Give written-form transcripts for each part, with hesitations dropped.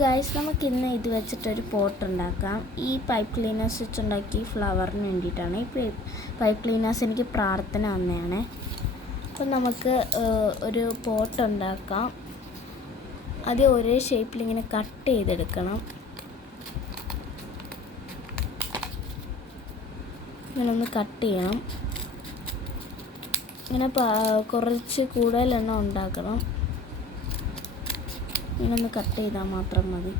Guys, നമുക്കിന്ന് ഇത് വെച്ചിട്ടൊരു പോട്ട് ഉണ്ടാക്കാം. ഈ പൈപ്പ് ക്ലീനേഴ്സ് വെച്ചുണ്ടാക്കി ഫ്ലവറിന് വേണ്ടിയിട്ടാണ്. ഈ പൈപ്പ് ക്ലീനേഴ്സ് എനിക്ക് പ്രാർത്ഥന വന്നതാണ്. അപ്പം നമുക്ക് ഒരു പോട്ട് ഉണ്ടാക്കാം. അത് ഒരേ ഷേപ്പിൽ ഇങ്ങനെ കട്ട് ചെയ്തെടുക്കണം. ഇങ്ങനെ ഒന്ന് കട്ട് ചെയ്യണം. ഇങ്ങനെ കുറച്ച് കൂടുതൽ എണ്ണം ഉണ്ടാക്കണം. ഇങ്ങനൊന്ന് കട്ട് ചെയ്താൽ മാത്രം മതി.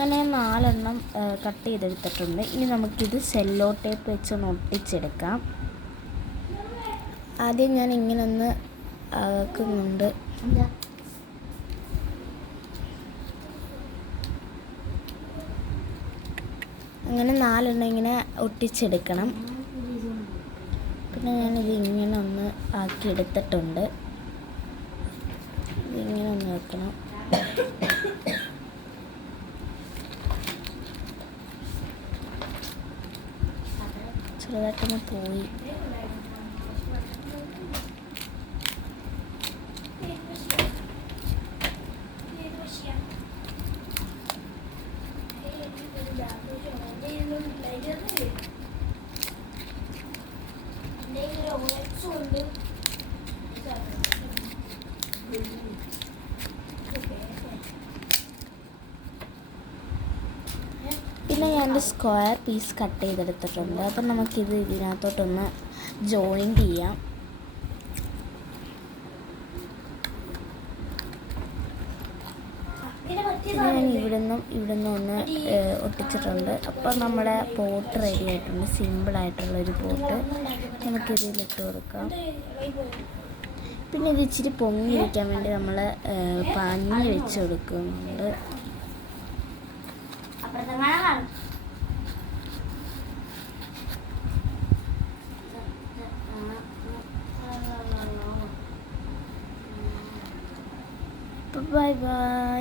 അങ്ങനെ 4 എണ്ണം കട്ട് ചെയ്തെടുത്തിട്ടുണ്ട്. ഇനി നമുക്കിത് സെല്ലോ ടേപ്പ് വെച്ചൊന്ന് ഒട്ടിച്ചെടുക്കാം. ആദ്യം ഞാൻ ഇങ്ങനൊന്ന് ആക്കുന്നുണ്ട്. അങ്ങനെ 4 എണ്ണം ഇങ്ങനെ ഒട്ടിച്ചെടുക്കണം. പിന്നെ ഞാനിത് ഇങ്ങനെ ഒന്ന് ആക്കിയെടുത്തിട്ടുണ്ട്. ഇതിങ്ങനെ ഒന്ന് വെക്കണം. ചെറുതായിട്ടൊന്ന് പോയി. പിന്നെ ഞാൻ സ്ക്വയർ പീസ് കട്ട് ചെയ്തെടുത്തിട്ടുണ്ട്. അപ്പം നമുക്കിത് ഇതിനകത്തോട്ടൊന്ന് ജോയിൻറ്റ് ചെയ്യാം. ഞാൻ ഇവിടുന്ന് ഒന്ന് ഒട്ടിച്ചിട്ടുണ്ട്. അപ്പോൾ നമ്മുടെ പോട്ട് റെഡി ആയിട്ടുണ്ട്. സിമ്പിളായിട്ടുള്ളൊരു പോട്ട് നമുക്കിതിലിട്ട് കൊടുക്കാം. പിന്നെ ഇത് ഇച്ചിരി പൊങ്ങിയിരിക്കാൻ വേണ്ടി നമ്മൾ പഞ്ഞി വെച്ച് കൊടുക്കുന്നുണ്ട്. Bye bye.